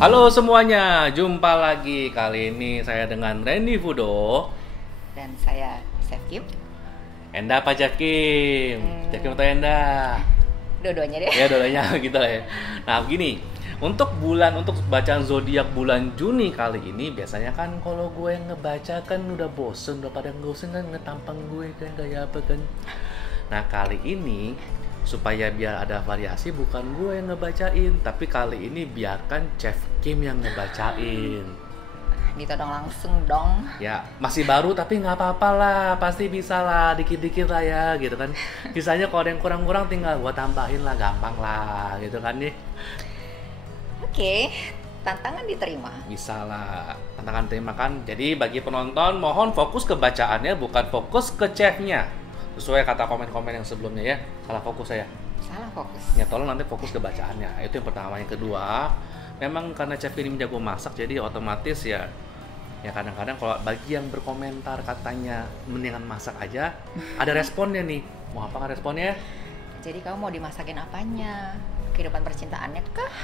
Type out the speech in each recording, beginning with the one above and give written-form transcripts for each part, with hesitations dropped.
Halo semuanya, jumpa lagi. Kali ini saya dengan Randy Fudo. Dan saya Chef Kim. Enda apa Jakim? Jakim atau Enda? Dua-duanya deh. Ya dua-duanya gitu lah ya. Nah begini, untuk bacaan zodiak bulan Juni kali ini, biasanya kan kalau gue yang ngebaca kan udah bosen, udah pada bosen kan ngetampang gue kan kayak apa kan. Nah kali ini supaya biar ada variasi, bukan gue yang ngebacain, tapi kali ini biarkan Chef Kim yang ngebacain. Ditodong langsung dong. Ya masih baru tapi nggak apa-apa lah, pasti bisa lah, dikit-dikit lah ya gitu kan. Sisanya kalau ada yang kurang-kurang tinggal gue tambahin lah, gampang lah gitu kan nih. Oke, tantangan diterima. Bisa lah, tantangan terima kan. Jadi bagi penonton mohon fokus ke bacaannya, bukan fokus ke chefnya. Sesuai kata komen-komen yang sebelumnya ya, salah fokus saya. Salah fokus. Ya tolong nanti fokus ke bacaannya. Itu yang pertama. Yang kedua, memang karena chef ini jago masak, jadi otomatis ya kadang-kadang kalau bagi yang berkomentar katanya mendingan masak aja, ada responnya nih. Mau apa kan responnya? Jadi kamu mau dimasakin apanya? Kehidupan percintaannya kah?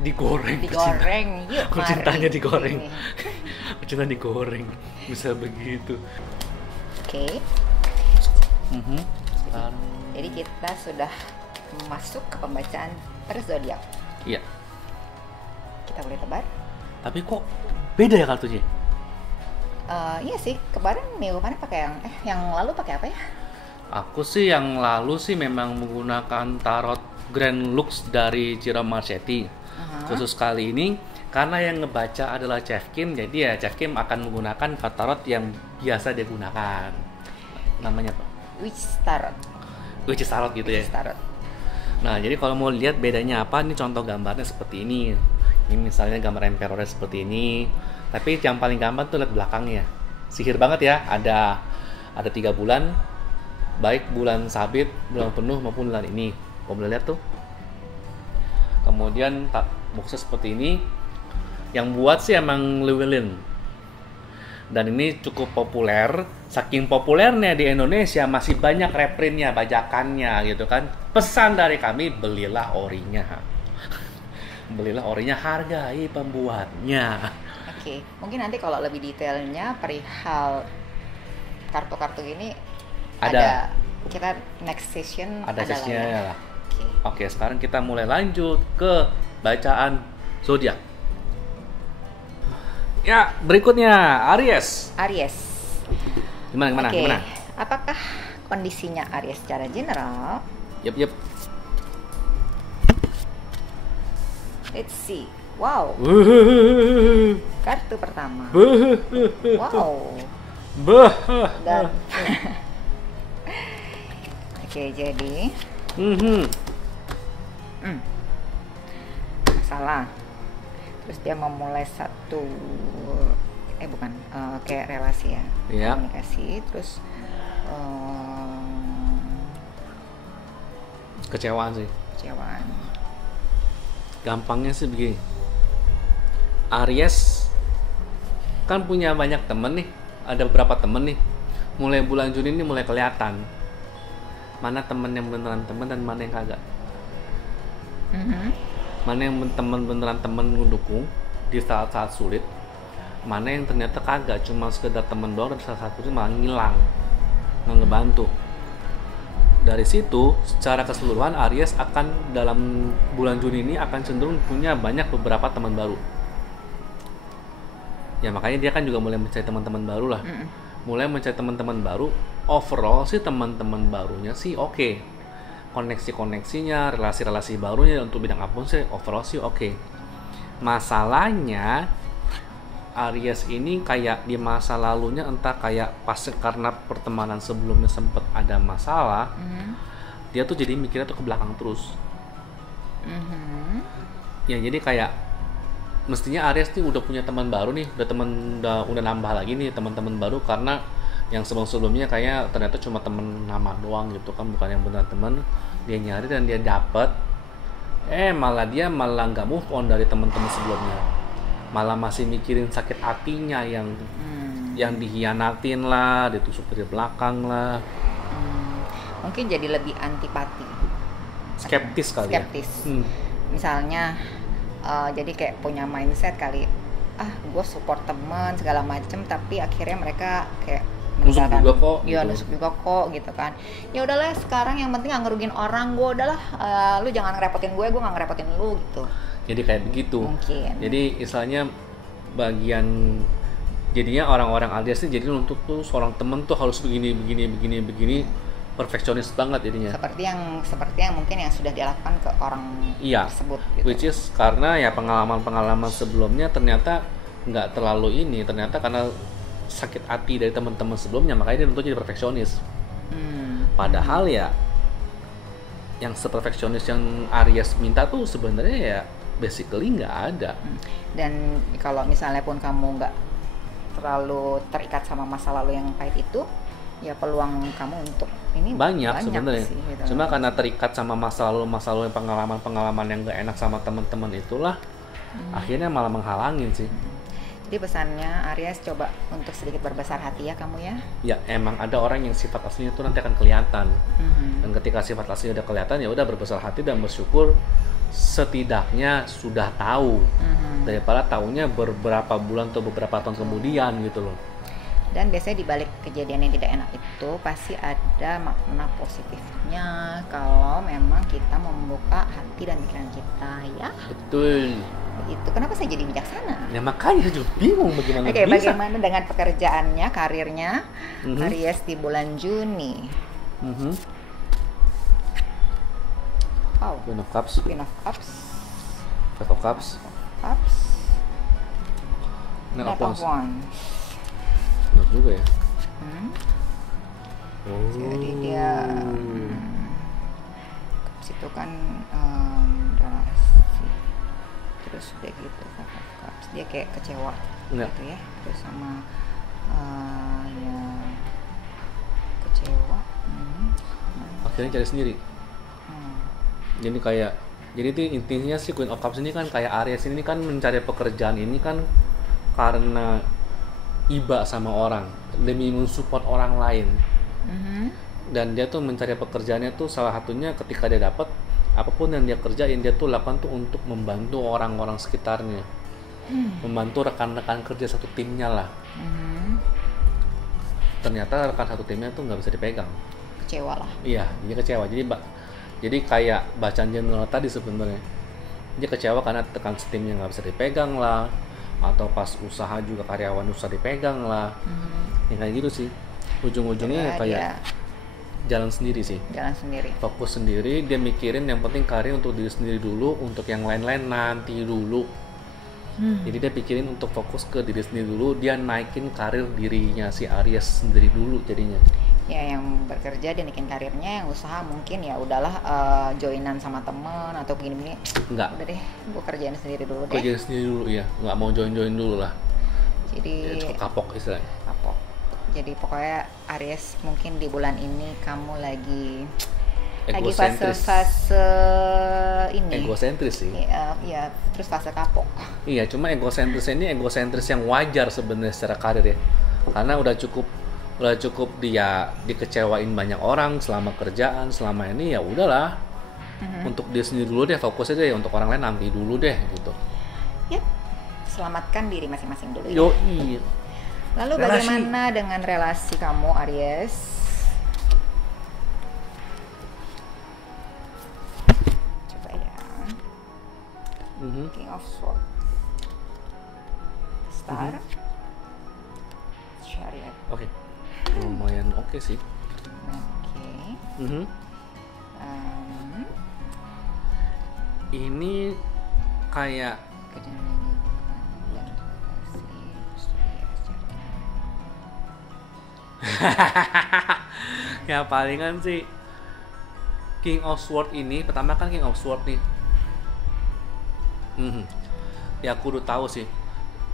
Digoreng. Digoreng. Yuk, mari. Percintaannya digoreng. Ini. Percintaan digoreng. Bisa begitu. Oke. Sekarang. Jadi kita sudah masuk ke pembacaan per zodiak. Iya. Kita boleh tebar? Tapi kok beda ya kartunya? Iya sih, kemarin minggu kemarin pakai yang lalu pakai apa ya? Aku sih yang lalu sih memang menggunakan tarot Grand Lux dari Ciro Marchetti. Khusus kali ini karena yang ngebaca adalah Chef Kim, jadi ya Chef Kim akan menggunakan tarot yang biasa dia gunakan. Namanya apa? Witch Tarot. Witch Tarot gitu ya. Witch Tarot. Nah, jadi kalau mau lihat bedanya apa, nih contoh gambarnya seperti ini. Ini misalnya gambar emperor seperti ini. Tapi yang paling gampang tuh lihat belakangnya. Sihir banget ya. Ada 3 bulan, baik bulan sabit, bulan penuh maupun bulan ini. Kamu boleh lihat tuh. Kemudian boxnya seperti ini. Yang buat sih emang Llewellyn. Dan ini cukup populer. Saking populernya di Indonesia masih banyak reprintnya, bajakannya gitu kan. Pesan dari kami, belilah orinya. Belilah orinya, hargai pembuatnya. Oke, mungkin nanti kalau lebih detailnya perihal kartu-kartu ini ada kita next session ada sesinya ya. lah. Oke, sekarang kita mulai lanjut ke bacaan zodiak. Ya, berikutnya Aries. Gimana? Oke, apakah kondisinya Aries secara general? Yep. Let's see. Wow. Kartu pertama. Wow. Dan oke, jadi masalah. Terus dia memulai kayak relasi ya. Iya. Komunikasi, terus Kecewaan sih. kecewaan. Gampangnya sih begini. Aries kan punya banyak temen nih. Ada beberapa temen nih. Mulai bulan Juni ini mulai kelihatan mana temen yang beneran temen dan mana yang kagak. Mana yang temen beneran temen ngedukung di saat-saat sulit, mana yang ternyata kagak, cuma sekedar temen doang dan salah satunya malah ngilang, nggak ngebantu. Dari situ secara keseluruhan Aries akan dalam bulan Juni ini akan cenderung punya banyak beberapa teman baru. Ya makanya dia kan juga mulai mencari teman-teman baru lah. Mulai mencari teman-teman baru. Overall sih teman-teman barunya sih oke. Koneksi-koneksinya, relasi-relasi barunya untuk bidang apapun sih overall sih oke. Masalahnya Aries ini kayak di masa lalunya entah kayak pas karena pertemanan sebelumnya sempat ada masalah, dia tuh jadi mikirnya tuh ke belakang terus. Ya jadi kayak mestinya Aries nih udah punya teman baru nih, udah nambah lagi nih teman-teman baru, karena yang sebelum-sebelumnya kayak ternyata cuma temen nama doang gitu kan, bukan yang benar teman. Dia nyari dan dia dapet, malah nggak move on dari teman-teman sebelumnya, malah masih mikirin sakit hatinya yang dihianatin lah, ditusuk dari belakang lah. Mungkin jadi lebih antipati, skeptis kali skeptis. ya. Misalnya jadi kayak punya mindset kali, gue support teman segala macem, tapi akhirnya mereka kayak Nusuk juga kok, iya gitu. nusuk juga kok gitu kan. Ya udahlah, sekarang yang penting nggak ngerugiin orang, gue udahlah, lu jangan ngerepotin gue nggak ngerepotin lu gitu. Jadi kayak begitu. Mungkin. Jadi istilahnya bagian jadinya orang-orang alias ini jadi untuk tuh seorang temen tuh harus begini, perfeksionis banget jadinya. Seperti yang mungkin yang sudah dilakukan ke orang Iya, tersebut gitu. which is karena ya pengalaman sebelumnya ternyata nggak terlalu ini, ternyata karena sakit hati dari teman-teman sebelumnya makanya dia untuk jadi perfeksionis. Padahal ya yang seperfeksionis yang Aries minta tuh sebenarnya ya basically nggak ada. Dan kalau misalnya pun kamu nggak terlalu terikat sama masa lalu yang pahit itu, ya peluang kamu untuk ini banyak sebenarnya sih, gitu. Cuma karena terikat sama masa lalu pengalaman yang gak enak sama teman-teman itulah akhirnya malah menghalangin sih. Jadi pesannya Aries, coba untuk sedikit berbesar hati ya kamu ya. Ya emang ada orang yang sifat aslinya itu nanti akan kelihatan. Dan ketika sifat aslinya udah kelihatan ya udah berbesar hati dan bersyukur setidaknya sudah tahu daripada taunya beberapa bulan atau beberapa tahun kemudian gitu loh. Dan biasanya di balik kejadian yang tidak enak itu pasti ada makna positifnya kalau memang kita membuka hati dan pikiran kita ya. Betul. Begitu. Kenapa saya jadi bijaksana? Ya makanya juga bingung bagaimana Oke, bisa. bagaimana dengan pekerjaannya, karirnya Aries di bulan Juni? Wow. Queen of Cups, Queen of Cups, Five of Cups, Cups, Knight Knight of of Wands. Wands. Benar juga ya. Jadi dia Cups itu kan relasi. Terus udah gitu Five of Cups, dia kayak kecewa gitu ya. Terus sama ya kecewa. Akhirnya cari sendiri. Jadi kayak, jadi itu intinya sih Queen of Cups ini kan kayak Aries ini kan mencari pekerjaan ini kan karena iba sama orang demi mensupport orang lain. Dan dia tuh mencari pekerjaannya tuh salah satunya ketika dia dapat apapun yang dia kerjain dia tuh lakukan tuh untuk membantu orang-orang sekitarnya, membantu rekan-rekan kerja satu timnya lah. Ternyata rekan satu timnya tuh nggak bisa dipegang. Kecewa lah. Iya, dia kecewa. Jadi kayak bacaan general tadi sebenarnya dia kecewa karena tekan timnya nggak bisa dipegang lah, atau pas usaha juga karyawan usaha dipegang lah. Ya kayak gitu sih. Ujung-ujungnya kayak jalan sendiri sih. Jalan sendiri. Fokus sendiri, dia mikirin yang penting karir untuk diri sendiri dulu, untuk yang lain-lain nanti dulu. Jadi dia pikirin untuk fokus ke diri sendiri dulu, dia naikin karir dirinya si Aries sendiri dulu jadinya. Ya yang bekerja dia naikin karirnya, yang usaha mungkin ya udahlah joinan sama temen atau begini-begini. Enggak. Udah deh, gue kerjain sendiri dulu deh. Kerjain sendiri dulu ya, nggak mau join dulu lah. Jadi ya, cukup kapok istilahnya. Kapok. Jadi pokoknya Aries mungkin di bulan ini kamu lagi fase ini. Egosentris sih. Iya, terus fase kapok. Iya, cuma egosentris ini egosentris yang wajar sebenarnya secara karir ya. Karena udah cukup dia dikecewain banyak orang selama kerjaan, selama ini ya udahlah. Untuk dia sendiri dulu deh, fokus aja ya, untuk orang lain nanti dulu deh gitu. Yap. Selamatkan diri masing-masing dulu ya. Yoi. Lalu bagaimana dengan relasi kamu Aries? Coba ya. King of Swords, Star, Chariot. Oke. Lumayan oke sih. Oke. Ini kayak ya palingan sih King of Swords ini, pertama kan King of Swords nih. Ya aku udah tahu sih.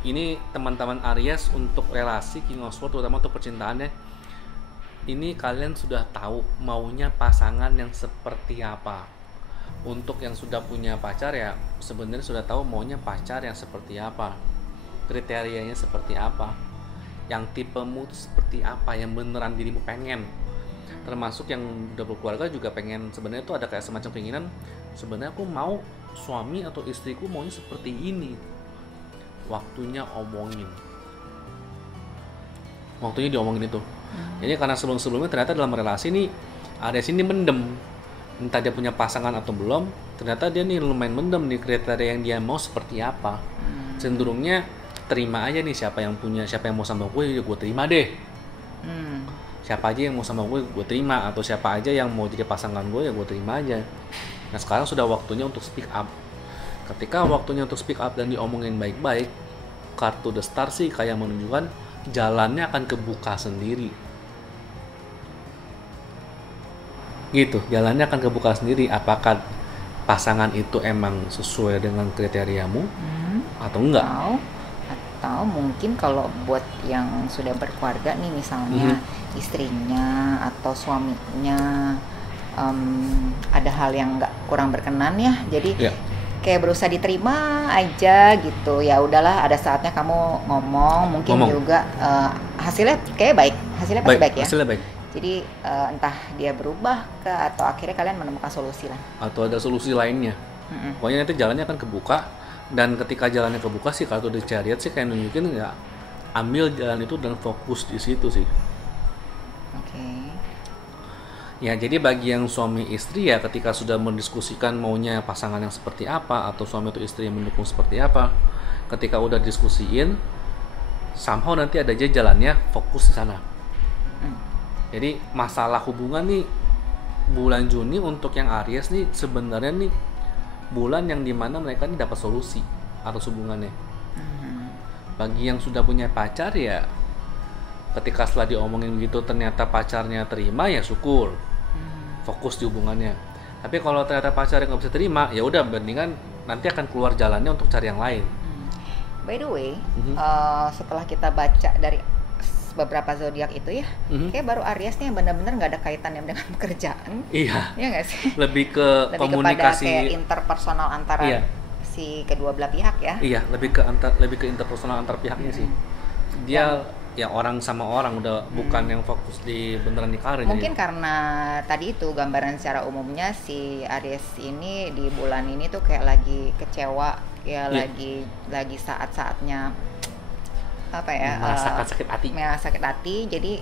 Ini teman-teman Aries untuk relasi King of Swords, terutama untuk percintaannya. Ini kalian sudah tahu maunya pasangan yang seperti apa. Untuk yang sudah punya pacar ya sebenarnya sudah tahu maunya pacar yang seperti apa, kriterianya seperti apa, yang tipemu itu seperti apa, yang beneran dirimu pengen. termasuk yang udah berkeluarga juga pengen, sebenarnya tuh ada kayak semacam keinginan, sebenarnya aku mau suami atau istriku maunya seperti ini. Waktunya diomongin itu. Jadi karena sebelum-sebelumnya ternyata dalam relasi nih Aries ini mendem, entah dia punya pasangan atau belum, ternyata dia nih lumayan mendem nih kriteria yang dia mau seperti apa. Cenderungnya terima aja nih, siapa yang mau sama gue ya gue terima deh. Siapa aja yang mau sama gue terima, atau siapa aja yang mau jadi pasangan gue ya gue terima aja. Nah sekarang sudah waktunya untuk speak up. Ketika waktunya untuk speak up dan diomongin baik-baik, kartu The Star sih kayak menunjukkan jalannya akan kebuka sendiri. Gitu, jalannya akan kebuka sendiri. Apakah pasangan itu emang sesuai dengan kriteriamu atau enggak? Atau mungkin kalau buat yang sudah berkeluarga nih, misalnya istrinya atau suaminya ada hal yang nggak kurang berkenan ya, jadi kayak berusaha diterima aja gitu. Ya udahlah, ada saatnya kamu ngomong. Juga hasilnya kayak baik, hasilnya pasti baik ya. Hasilnya baik. Jadi entah dia berubah atau akhirnya kalian menemukan solusi lah. Atau ada solusi lainnya. Pokoknya nanti jalannya akan kebuka. Dan ketika jalannya kebuka sih, kartu The Chariot sih kayak nunjukin ya, ambil jalan itu dan fokus di situ sih. Oke. Ya jadi bagi yang suami istri ya, ketika sudah mendiskusikan maunya pasangan yang seperti apa, atau suami atau istri yang mendukung seperti apa, ketika udah diskusiin, somehow nanti ada aja jalannya, fokus di sana. Jadi masalah hubungan nih bulan Juni untuk yang Aries nih sebenarnya nih bulan yang dimana mereka nih dapat solusi atas hubungannya. Bagi yang sudah punya pacar ya, ketika setelah diomongin gitu ternyata pacarnya terima ya syukur, fokus di hubungannya. Tapi kalau ternyata pacarnya nggak bisa terima, ya udah mendingan nanti akan keluar jalannya untuk cari yang lain. By the way, setelah kita baca dari beberapa zodiak itu ya, kayak baru Aries nih yang benar-benar nggak ada kaitannya dengan pekerjaan. Iya. Iya nggak sih? Lebih ke komunikasi, kepada kayak interpersonal antara si kedua belah pihak ya. Iya, lebih ke interpersonal antar pihaknya sih. Dia ya orang sama orang, udah bukan yang fokus di beneran di karir. Mungkin karena tadi itu gambaran secara umumnya si Aries ini di bulan ini tuh kayak lagi kecewa ya, lagi saat-saatnya apa ya, sakit hati. Jadi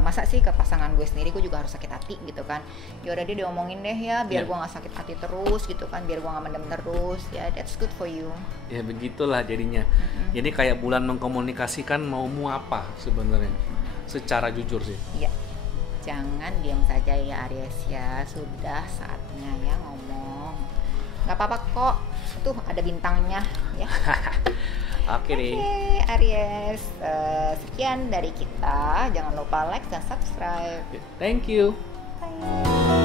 masa sih ke pasangan gue sendiri gue juga harus sakit hati gitu kan. Ya udah dia diomongin deh ya, biar gue nggak sakit hati terus gitu kan, biar gue nggak mendem terus ya. That's good for you. Ya begitulah jadinya. Jadi kayak bulan mengkomunikasikan maumu apa sebenarnya, secara jujur sih. Iya, jangan diam saja ya Aries ya, sudah saatnya ya ngomong. Nggak apa-apa kok, tuh ada bintangnya ya. Oke deh. Aries, sekian dari kita. Jangan lupa like dan subscribe. Thank you. Bye.